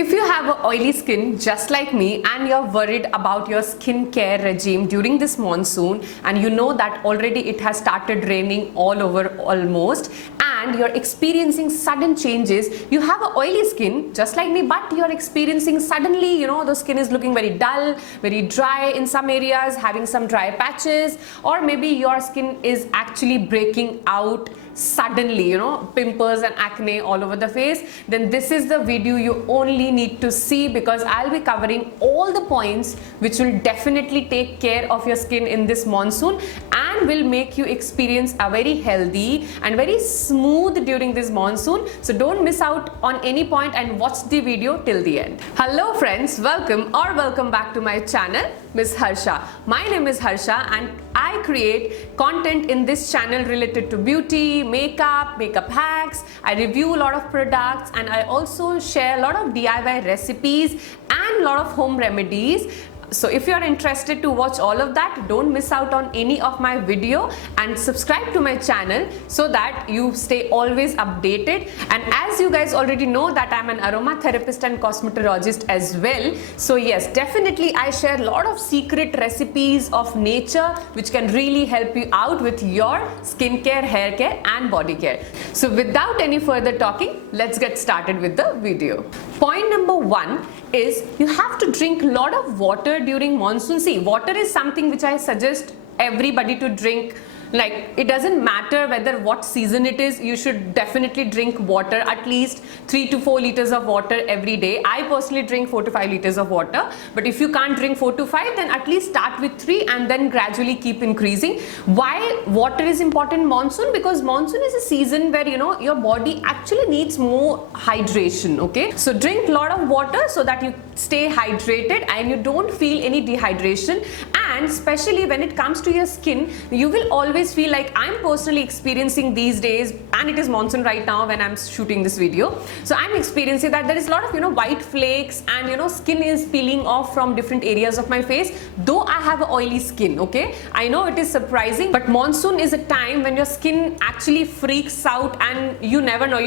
If you have a oily skin just like me and you're worried about your skincare regime during this monsoon, and you know that already it has started raining all over almost, and you're experiencing sudden changes, you have a oily skin just like me, but you're experiencing suddenly, the skin is looking very dull, very dry in some areas, having some dry patches, or maybe your skin is actually breaking out suddenly, pimples and acne all over the face, then this is the video you only need to see, because I'll be covering all the points which will definitely take care of your skin in this monsoon and will make you experience a very healthy and very smooth during this monsoon. So don't miss out on any point and watch the video till the end. Hello friends, welcome back to my channel, Miss Harsha. My name is Harsha and I create content in this channel related to beauty, makeup hacks. I review a lot of products and I also share a lot of DIY recipes and a lot of home remedies. So if you are interested to watch all of that, don't miss out on any of my video and subscribe to my channel so that you stay always updated. And as you guys already know that I'm an aromatherapist and cosmetologist as well. So yes, definitely I share a lot of secret recipes of nature which can really help you out with your skincare, hair care and body care. So without any further talking, let's get started with the video. Point number 1 is you have to drink a lot of water during monsoon. See, water is something which I suggest everybody to drink. Like, it doesn't matter whether what season it is, you should definitely drink water, at least 3 to 4 liters of water every day. I personally drink 4 to 5 liters of water, but if you can't drink 4 to 5, then at least start with 3 and then gradually keep increasing. Why water is important in monsoon? Because monsoon is a season where your body actually needs more hydration. Okay, so drink a lot of water so that you stay hydrated and you don't feel any dehydration. And especially when it comes to your skin, you will always feel like I'm personally experiencing these days, and it is monsoon right now when I'm shooting this video. So I'm experiencing that there is a lot of white flakes and skin is peeling off from different areas of my face, though I have oily skin. Okay, I know it is surprising, but monsoon is a time when your skin actually freaks out and you never know.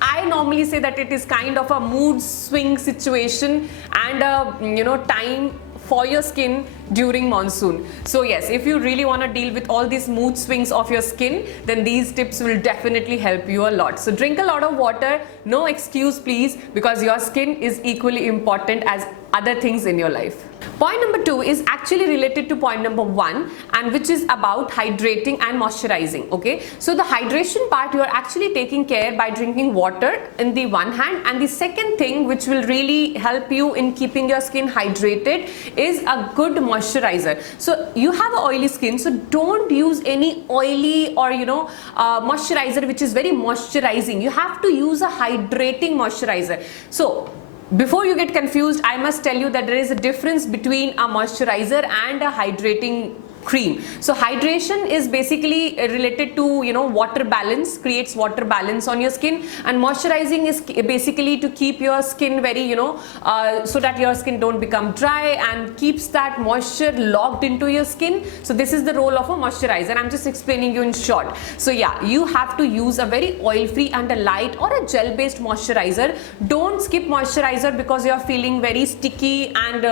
I normally say that it is kind of a mood swing situation and a time for your skin during monsoon. So yes, if you really want to deal with all these mood swings of your skin, then these tips will definitely help you a lot. So drink a lot of water, no excuse please, because your skin is equally important as other things in your life. Point number 2 is actually related to point number 1, and which is about hydrating and moisturizing. Okay, so the hydration part you are actually taking care by drinking water in the one hand, and the second thing which will really help you in keeping your skin hydrated is a good moisturizer. So you have oily skin, so don't use any oily or moisturizer which is very moisturizing. You have to use a hydrating moisturizer. So before you get confused, I must tell you that there is a difference between a moisturizer and a hydrating cream. So hydration is basically related to water balance, creates water balance on your skin, and moisturizing is basically to keep your skin very so that your skin don't become dry and keeps that moisture locked into your skin. So this is the role of a moisturizer. I'm just explaining you in short. So yeah, you have to use a very oil free and a light or a gel based moisturizer. Don't skip moisturizer because you're feeling very sticky and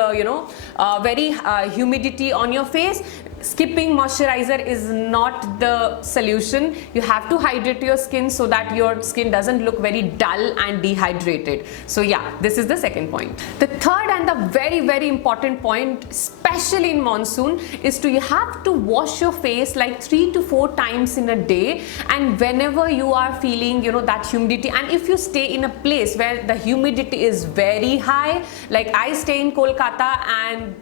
very humidity on your face. Skipping moisturizer is not the solution. You have to hydrate your skin so that your skin doesn't look very dull and dehydrated. So yeah, this is the second point. The third and the very, very important point, especially in monsoon, is you have to wash your face like 3 to 4 times in a day. And whenever you are feeling that humidity, and if you stay in a place where the humidity is very high, like I stay in Kolkata, and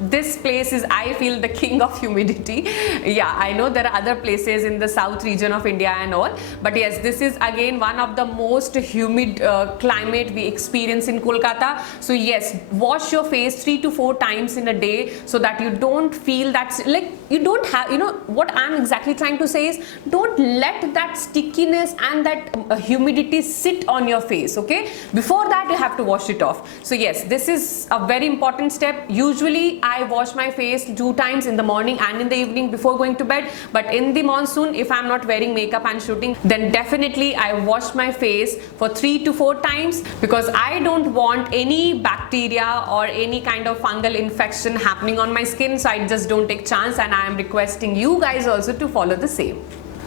this place is, I feel, the king of humidity. Yeah, I know there are other places in the south region of India and all, but yes, this is again one of the most humid climate we experience in Kolkata. So yes, wash your face 3 to 4 times in a day so that you don't feel that, like, you don't have, what I'm exactly trying to say is, don't let that stickiness and that humidity sit on your face, okay? Before that you have to wash it off. So yes, this is a very important step. Usually I wash my face 2 times, in the morning and in the evening before going to bed, but in the monsoon, if I'm not wearing makeup and shooting, then definitely I wash my face for 3 to 4 times, because I don't want any bacteria or any kind of fungal infection happening on my skin. So I just don't take chance, and I am requesting you guys also to follow the same.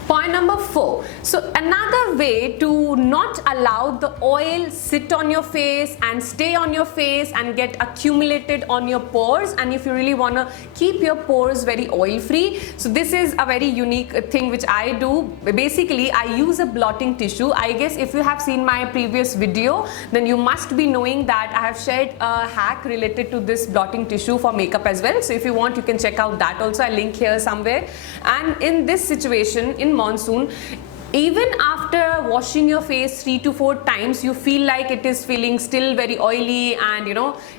Point number 4. So another way to not allow the oil sit on your face and stay on your face and get accumulated on your pores, and if you really want to keep your pores very oil free, so this is a very unique thing which I do. Basically I use a blotting tissue. I guess if you have seen my previous video, then you must be knowing that I have shared a hack related to this blotting tissue for makeup as well. So if you want, you can check out that also. I'll link here somewhere. And in this situation, in monsoon, even after washing your face 3 to 4 times, you feel like it is feeling still very oily, and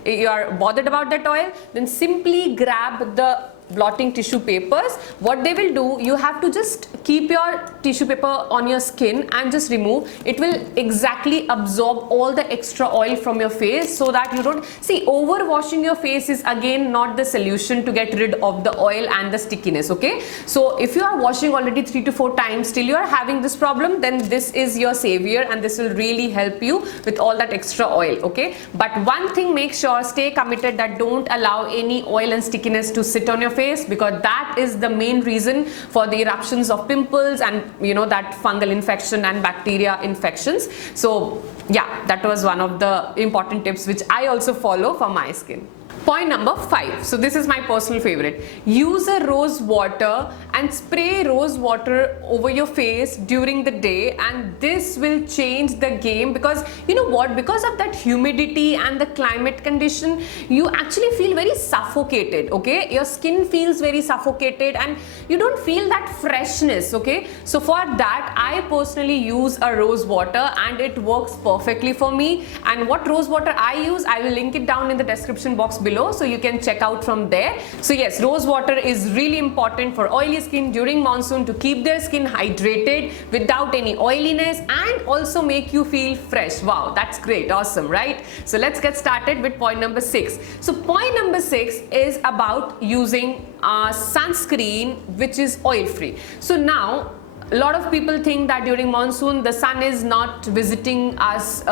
you are bothered about that oil, then simply grab the blotting tissue papers. What they will do, you have to just keep your tissue paper on your skin and just remove. It will exactly absorb all the extra oil from your face, so that you don't see, over washing your face is again not the solution to get rid of the oil and the stickiness, okay? So if you are washing already 3 to 4 times, still you are having this problem, then this is your savior, and this will really help you with all that extra oil, okay? But one thing, make sure, stay committed that don't allow any oil and stickiness to sit on your face, because that is the main reason for the eruptions of pimples and that fungal infection and bacteria infections. So yeah, that was one of the important tips which I also follow for my skin. Point number 5. So this is my personal favorite. Use a rose water and spray rose water over your face during the day, and this will change the game, because you know what, because of that humidity and the climate condition, you actually feel very suffocated, okay? Your skin feels very suffocated and you don't feel that freshness, okay? So for that, I personally use a rose water, and it works perfectly for me. And what rose water I use, I will link it down in the description box below, so you can check out from there. So yes, rose water is really important for oily skin during monsoon, to keep their skin hydrated without any oiliness, and also make you feel fresh. Wow, that's great, awesome, right? So let's get started with point number 6. So point number 6 is about using sunscreen which is oil free. So now, a lot of people think that during monsoon the sun is not visiting us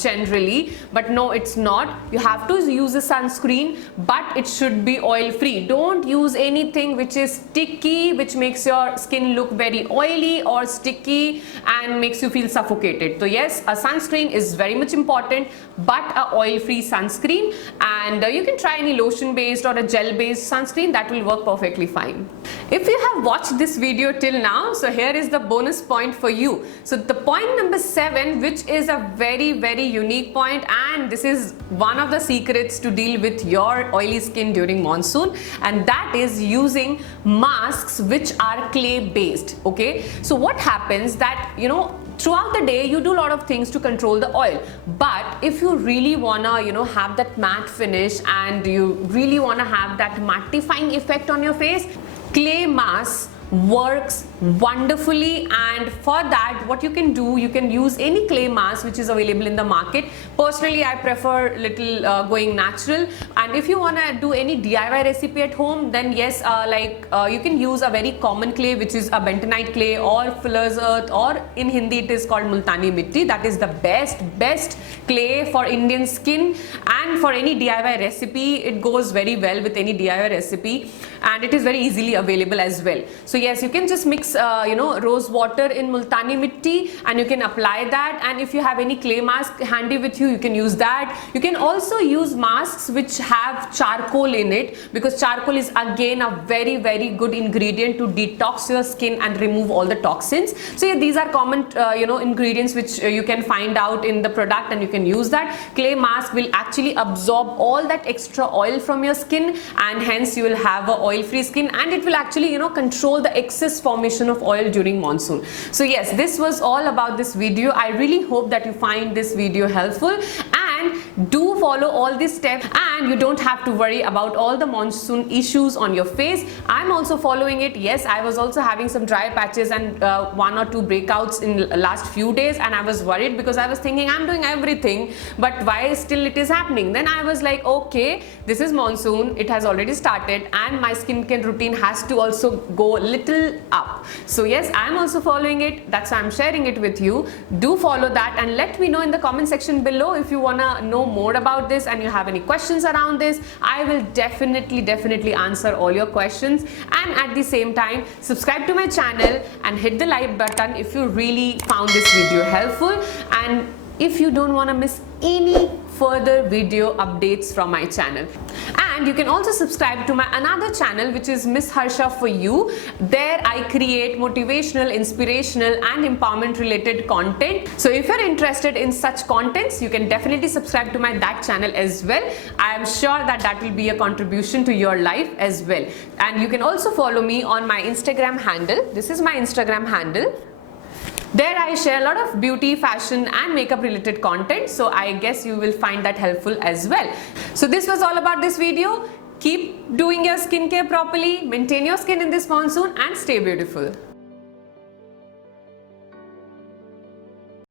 generally, but no, it's not. You have to use a sunscreen, but it should be oil free. Don't use anything which is sticky, which makes your skin look very oily or sticky and makes you feel suffocated. So yes, a sunscreen is very much important, but a oil free sunscreen, and you can try any lotion based or a gel based sunscreen, that will work perfectly fine. If you have watched this video till now, so here is the bonus point for you. So the point number 7, which is a very, very unique point, and this is one of the secrets to deal with your oily skin during monsoon, and that is using masks which are clay based, okay? So what happens that, throughout the day you do a lot of things to control the oil, but if you really wanna have that matte finish and you really wanna have that mattifying effect on your face, clay mask works wonderfully. And for that, what you can do, you can use any clay mask which is available in the market. Personally, I prefer little going natural, and if you want to do any DIY recipe at home, then yes, you can use a very common clay which is a bentonite clay or fuller's earth, or in Hindi it is called multani mitti. That is the best clay for Indian skin, and for any DIY recipe it goes very well with any DIY recipe, and it is very easily available as well. So yes, you can just mix rose water in multani mitti and you can apply that, and if you have any clay mask handy with you, you can use that. You can also use masks which have charcoal in it, because charcoal is again a very, very good ingredient to detox your skin and remove all the toxins. So yeah, these are common ingredients which you can find out in the product, and you can use that. Clay mask will actually absorb all that extra oil from your skin, and hence you will have a oil free skin, and it will actually control the excess formation of oil during monsoon. So yes, this was all about this video. I really hope that you find this video helpful, and do follow all these steps, and you don't have to worry about all the monsoon issues on your face. I'm also following it. Yes, I was also having some dry patches and 1 or 2 breakouts in last few days, and I was worried because I was thinking I'm doing everything, but why still it is happening? Then I was like, okay, this is monsoon, it has already started, and my skincare routine has to also go little up. So yes, I'm also following it. That's why I'm sharing it with you. Do follow that, and let me know in the comment section below if you wanna know more about this and you have any questions around this. I will definitely answer all your questions. And at the same time, subscribe to my channel and hit the like button if you really found this video helpful, and if you don't want to miss any further video updates from my channel. And you can also subscribe to my another channel, which is Miss Harsha For You. There I create motivational, inspirational and empowerment related content. So if you're interested in such contents, you can definitely subscribe to that channel as well. I am sure that will be a contribution to your life as well. And you can also follow me on my Instagram handle. This is my Instagram handle. There I share a lot of beauty, fashion and makeup related content, so I guess you will find that helpful as well. So this was all about this video. Keep doing your skincare properly, maintain your skin in this monsoon and stay beautiful.